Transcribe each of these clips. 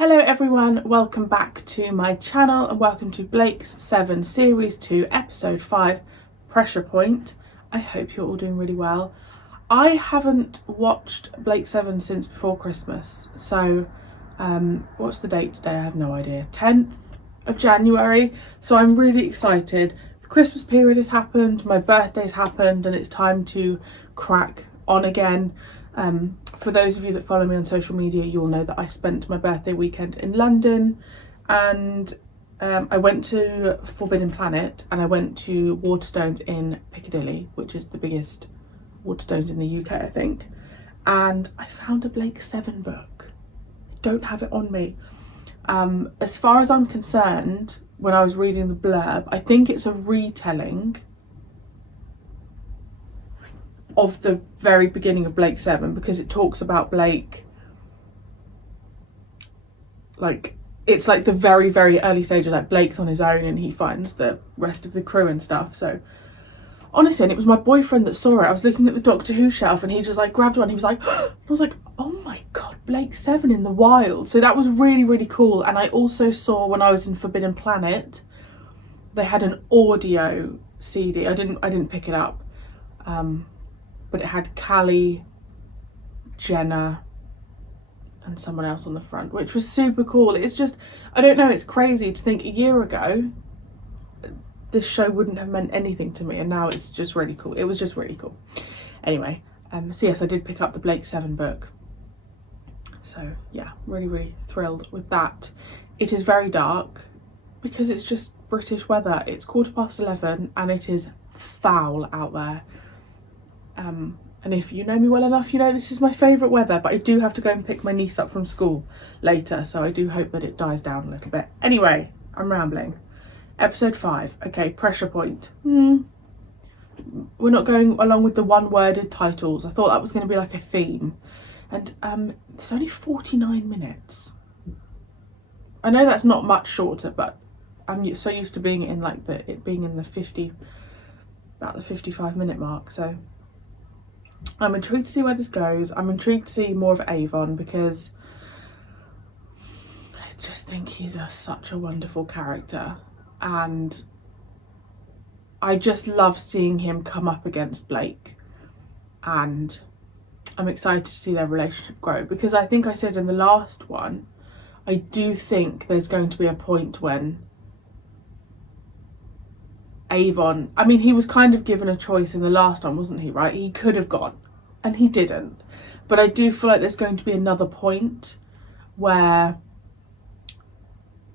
Hello everyone, welcome back to my channel and welcome to Blake's 7 Series 2 Episode 5 Pressure Point. I hope you're all doing really well. I haven't watched Blake 7 since before Christmas, so what's the date today? I have no idea. 10th of January, so I'm really excited. The Christmas period has happened, my birthday's happened, and it's time to crack on again. For those of you that follow me on social media, you'll know that I spent my birthday weekend in London, and I went to Forbidden Planet and I went to Waterstones in Piccadilly, which is the biggest Waterstones in the UK, I think, and I found a Blake 7 book. I don't have it on me. As far as I'm concerned, when I was reading the blurb, I think it's a retelling of the very beginning of Blake 7, because it talks about Blake, like, it's like the very, very early stages, like Blake's on his own and he finds the rest of the crew and stuff. So honestly, and it was my boyfriend that saw it. I was looking at the Doctor Who shelf and he just like grabbed one. He was like, I was like, oh my god, Blake 7 in the wild. So that was really, really cool. And I also saw, when I was in Forbidden Planet, they had an audio CD. I didn't pick it up, but it had Callie, Jenna, and someone else on the front, which was super cool. It's just, I don't know, it's crazy to think a year ago this show wouldn't have meant anything to me, and now it's just really cool. It was just really cool. Anyway, so yes, I did pick up the Blake 7 book. So yeah, really, really thrilled with that. It is very dark because it's just British weather. It's 11:15 and it is foul out there. And if you know me well enough, you know this is my favourite weather, but I do have to go and pick my niece up from school later, so I do hope that it dies down a little bit. Anyway, I'm rambling. Episode 5. Okay, pressure point. We're not going along with the one-worded titles. I thought that was going to be like a theme. And it's only 49 minutes. I know that's not much shorter, but I'm so used to being in like it being in the 55-minute mark, so I'm intrigued to see where this goes. I'm intrigued to see more of Avon, because I just think he's such a wonderful character, and I just love seeing him come up against Blake, and I'm excited to see their relationship grow, because I think I said in the last one, I do think there's going to be a point when Avon, I mean, he was kind of given a choice in the last one, wasn't he, right? He could have gone and he didn't, but I do feel like there's going to be another point where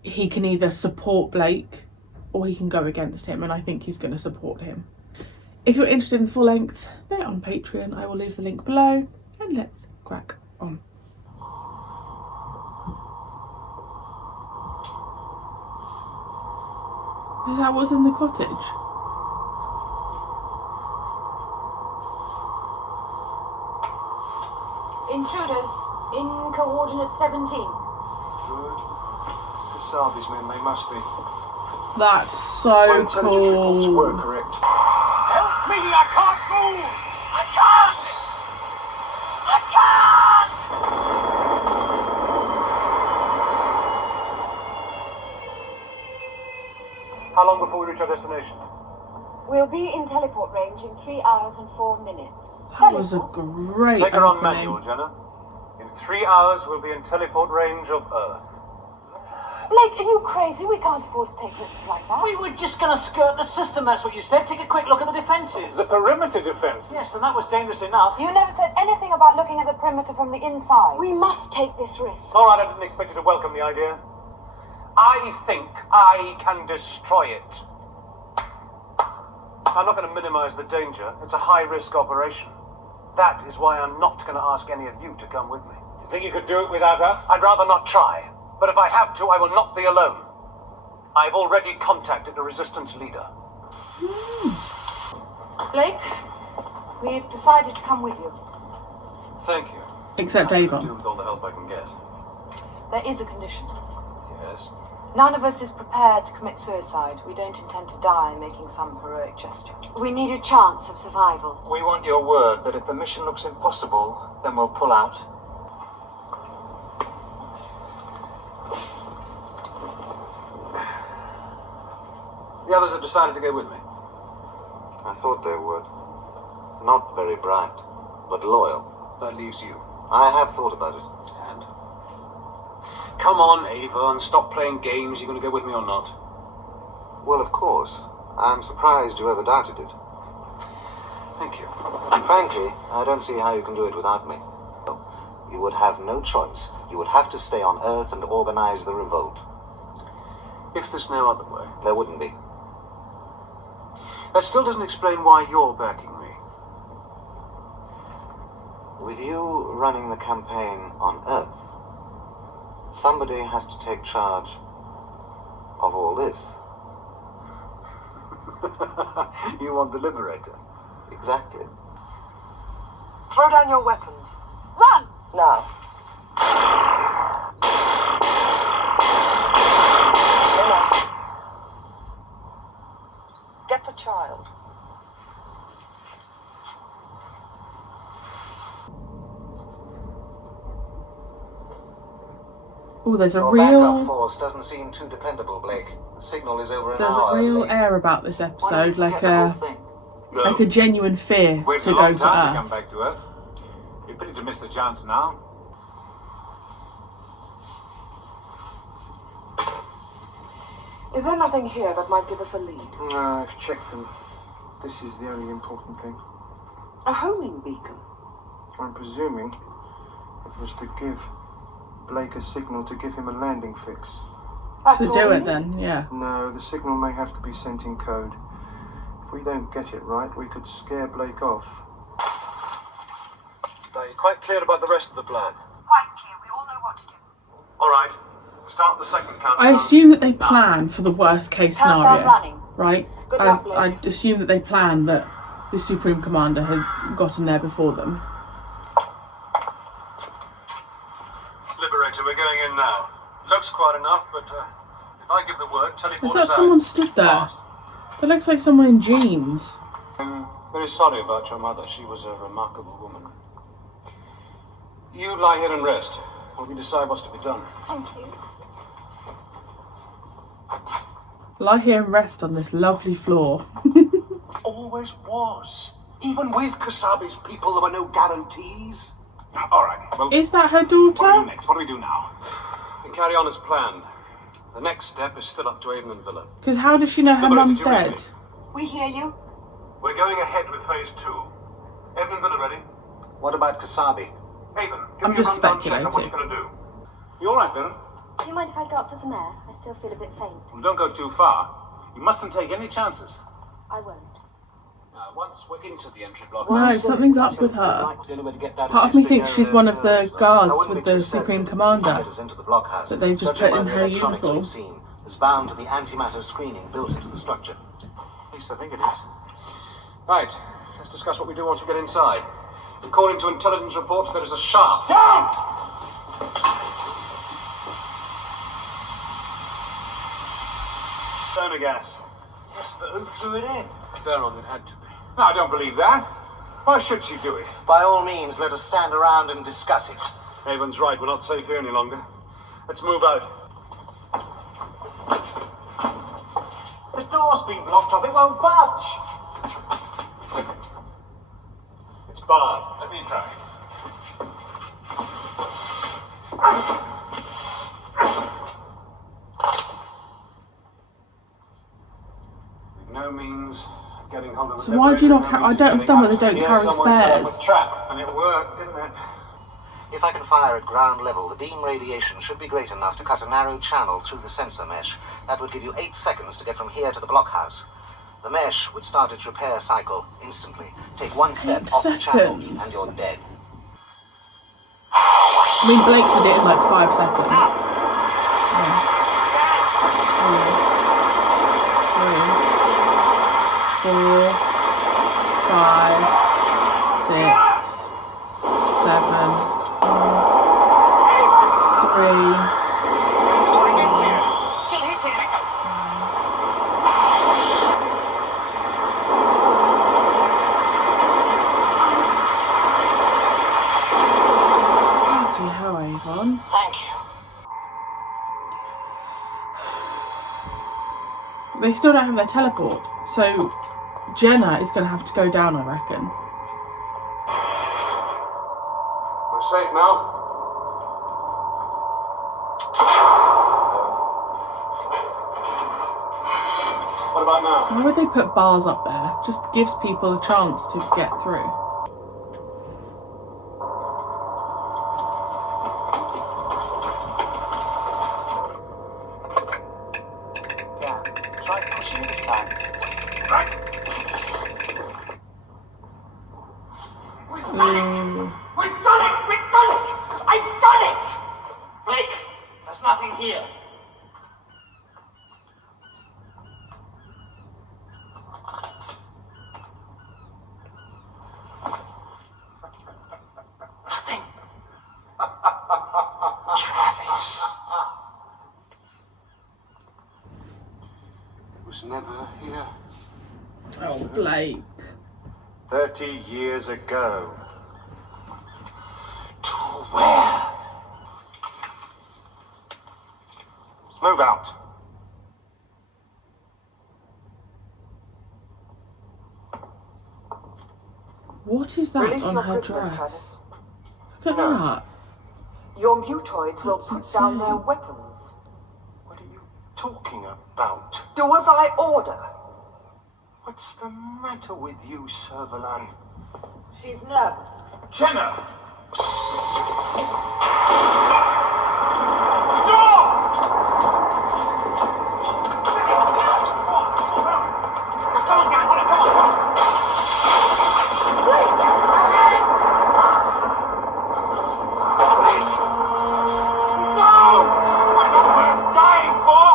he can either support Blake or he can go against him, and I think he's going to support him. If you're interested in the full lengths, they're on Patreon. I will leave the link below, and let's crack on. Is that what's in the cottage? Intruders in coordinate 17. Good. The Sarby's men, they must be. That's so intelligence reports cool. were correct. Help me! I can't move! I can't! How long before we reach our destination? We'll be in teleport range in 3 hours and 4 minutes. That was a great Take her on opening. manual, Jenna. In 3 hours, we'll be in teleport range of Earth. Blake, are you crazy? We can't afford to take risks like that. We were just gonna skirt the system, that's what you said. Take a quick look at the defences. The perimeter defense. Yes, and that was dangerous enough. You never said anything about looking at the perimeter from the inside. We must take this risk. All right, I didn't expect you to welcome the idea. I think I can destroy it. I'm not going to minimize the danger. It's a high-risk operation. That is why I'm not going to ask any of you to come with me. You think you could do it without us? I'd rather not try, but if I have to, I will not be alone. I've already contacted the resistance leader. Blake, we've decided to come with you. Thank you. Except I can Avon. do with all the help I can get. There is a condition. Yes? None of us is prepared to commit suicide. We don't intend to die making some heroic gesture. We need a chance of survival. We want your word that if the mission looks impossible, then we'll pull out. The others have decided to go with me. I thought they would. Not very bright, but loyal. That leaves you. I have thought about it. And? Come on, Ava, and stop playing games. You going to go with me or not? Well, of course. I'm surprised you ever doubted it. Thank you. Frankly, I don't see how you can do it without me. You would have no choice. You would have to stay on Earth and organize the revolt. If there's no other way. There wouldn't be. That still doesn't explain why you're backing me. With you running the campaign on Earth, somebody has to take charge of all this. You want the Liberator? Exactly. Throw down your weapons. Run! Now. Enough. Get the child. Oh, there's a Your backup real force doesn't seem too dependable, Blake. The signal is over an there's hour a real late. air about this Why don't episode, you like forget the whole a thing? like a genuine fear Waited to a go long to time to come Earth. back to Earth. You're pity to miss the chance now. Is there nothing here that might give us a lead? No, I've checked them. This is the only important thing. A homing beacon? I'm presuming it was to give Blake a signal to give him a landing fix. That's To all do we it need. then, yeah. No, the signal may have to be sent in code. If we don't get it right, we could scare Blake off. Are you quite clear about the rest of the plan? Quite clear. We all know what to do. All right. Start the second countdown. I assume that they plan for the worst case Countdown scenario, running. right? Good luck, Blake. I assume that they plan that the Supreme Commander has gotten there before them. Liberator, we're going in now. Looks quiet enough, but if I give the word, teleport Is that us out. someone stood there? That looks like someone in jeans. I'm very sorry about your mother. She was a remarkable woman. You lie here and rest while we decide what's to be done. Thank you. Lie here and rest on this lovely floor. Always was. Even with Kasabi's people, there were no guarantees. All right. Well, Is that her what do we do daughter? next? What do we do now? We carry on as planned. The next step is still up to Avon and Villa. Because how does she know her Liberator, mum's do you read me? dead? We hear you. We're going ahead with phase 2. Avon and Villa ready? What about Kasabi? Avon, give I'm me just a rundown check on what speculating. you're going to do. You all right, Villain? Do you mind if I go up for some air? I still feel a bit faint. Well, don't go too far. You mustn't take any chances. I won't. Once we're into the entry block... No, something's up with her. Part of me thinks she's one of the I guards wouldn't with be too the certain Supreme that Commander. let us into the blockhouse. that they've just Judging put by in the her electronics uniform. we've seen, there's bound to be antimatter screening built into the structure. At least I think it is. Right, let's discuss what we do once we get inside. According to intelligence reports, there is a shaft. Sonar gas. Yes, but who threw it in? Theron, it had to be. No, I don't believe that. Why should she do it? By all means, let us stand around and discuss it. Avon's right, we're not safe here any longer. Let's move out. The door's been blocked off. It won't budge. It's barred. Let me try. We've no means of getting hold of the So why do you not Liberator, I means don't of understand why they getting don't out. carry Here, someone set up spares. a trap. And it worked, didn't it? If I can fire at ground level, the beam radiation should be great enough to cut a narrow channel through the sensor mesh. That would give you 8 seconds to get from here to the blockhouse. The mesh would start its repair cycle instantly. Take one step 8 off the channel seconds. and you're dead. I mean, Blake did it in like 5 seconds. Yeah. 2, 3, 4, 5, 6, 7, 3. Bloody hell, Avon. Thank you. They still don't have their teleport. So Jenna is going to have to go down, I reckon. We're safe now. What about now? Why would they put bars up there? Just gives people a chance to get through. Yeah, try pushing it this time. Right. We've done it! We've done it! We've done it! I've done it! Blake, there's nothing here. Nothing. Travis. Was never here. Oh, Blake. 30 years ago. To where? Move out. What is that Release on your her prisoners, dress? Travis. Look at that. Your mutoids will That's put down their insane. weapons. What are you talking about? Do as I order. What's the matter with you, Servalan? She's nervous. Jenna! Come on, Dan, come on. I'm not worth dying for!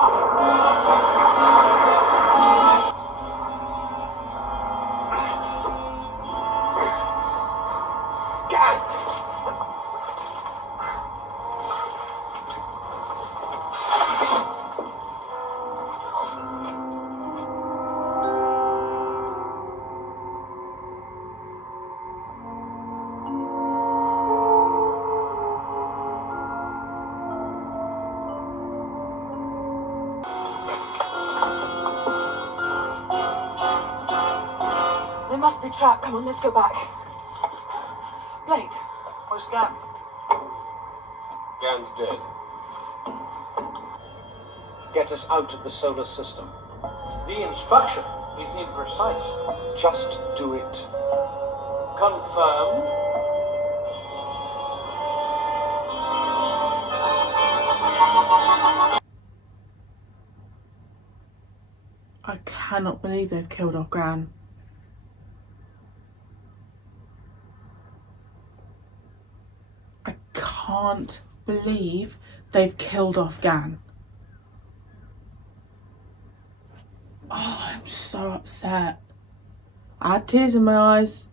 They must be trapped. Come on, let's go back. Blake, Where's Gan? Gan's dead. Get us out of the solar system. The instruction is imprecise. Just do it. Confirmed. I cannot believe they've killed off Gran. I can't believe they've killed off Gan. Oh, I'm so upset. I had tears in my eyes.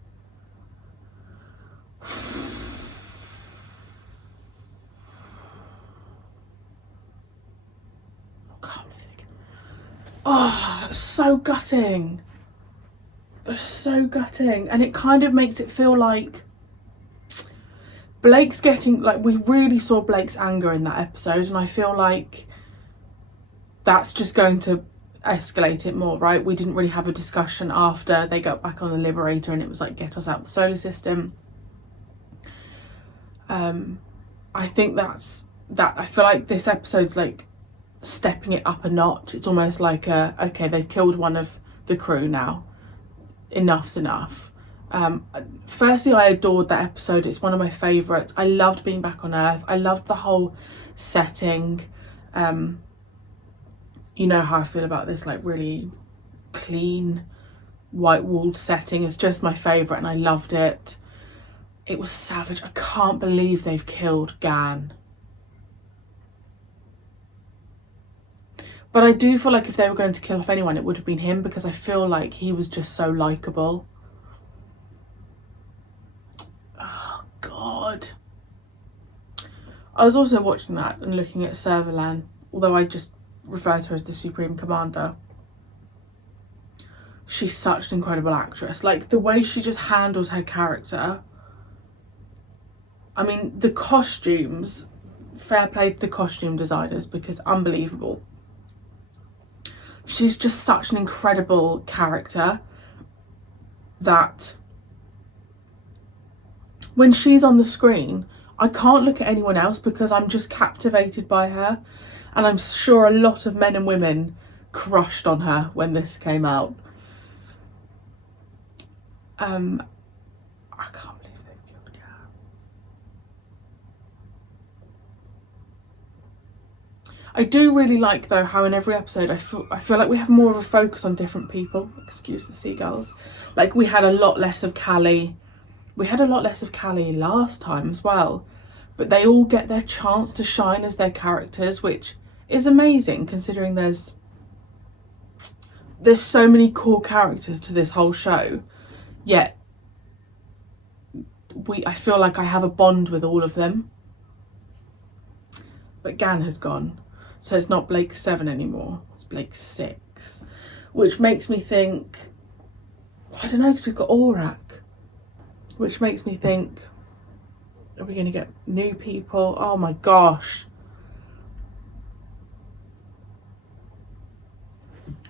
Oh, it's so gutting. It's so gutting. And it kind of makes it feel like Blake's getting, like, we really saw Blake's anger in that episode, and I feel like that's just going to escalate it more, right? We didn't really have a discussion after they got back on the Liberator and it was like, get us out of the solar system. I think I feel like this episode's like stepping it up a notch. It's almost like okay, they've killed one of the crew now, enough's enough. Firstly, I adored that episode. It's one of my favourites. I loved being back on Earth. I loved the whole setting. You know how I feel about this, like, really clean white walled setting. It's just my favourite and I loved it. It was savage. I can't believe they've killed Gan. But I do feel like if they were going to kill off anyone, it would have been him, because I feel like he was just so likeable. Oh, God. I was also watching that and looking at Servalan, although I just refer to her as the Supreme Commander. She's such an incredible actress. Like, the way she just handles her character. I mean, the costumes, fair play to the costume designers, because unbelievable. she's just such an incredible character that when she's on the screen, I can't look at anyone else because I'm just captivated by her. And I'm sure a lot of men and women crushed on her when this came out. I can't believe they've killed Gan. I do really like, though, how in every episode I feel like we have more of a focus on different people. Excuse the seagulls. Like, we had a lot less of Callie. We had a lot less of Callie last time as well. But they all get their chance to shine as their characters, which is amazing considering there's so many core characters to this whole show. Yet I feel like I have a bond with all of them. But Gan has gone. So it's not Blake 7 anymore. It's Blake 6. Which makes me think, I don't know, because we've got Aurak. Which makes me think, are we going to get new people? Oh my gosh.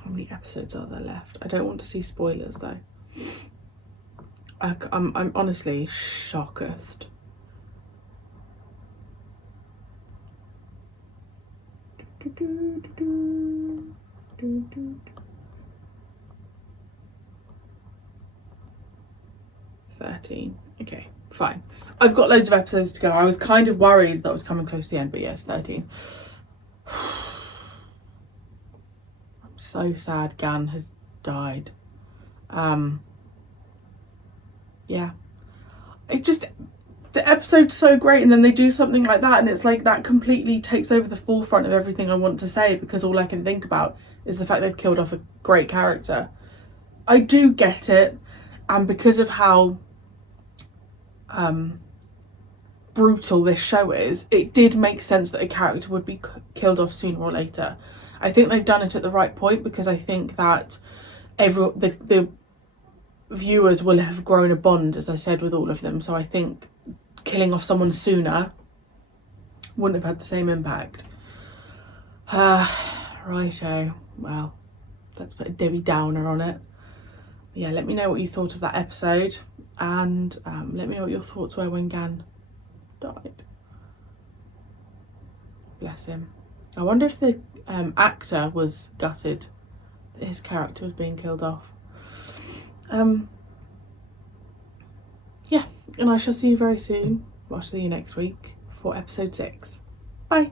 How many episodes are there left? I don't want to see spoilers though. I'm honestly shocked. Okay, fine. I've got loads of episodes to go. I was kind of worried that I was coming close to the end, but yes, 13. I'm so sad Gan has died. Yeah. The episode's so great, and then they do something like that, and it's like that completely takes over the forefront of everything I want to say, because all I can think about is the fact they've killed off a great character. I do get it, and because of how brutal this show is, it did make sense that a character would be killed off sooner or later. I think they've done it at the right point, because I think that the viewers will have grown a bond, as I said, with all of them. So I think killing off someone sooner wouldn't have had the same impact. Righto. Well, let's put a Debbie Downer on it. Yeah, let me know what you thought of that episode, and let me know what your thoughts were when Gan died. Bless him. I wonder if the actor was gutted that his character was being killed off. Yeah, and I shall see you very soon. I'll see you next week for episode 6. Bye.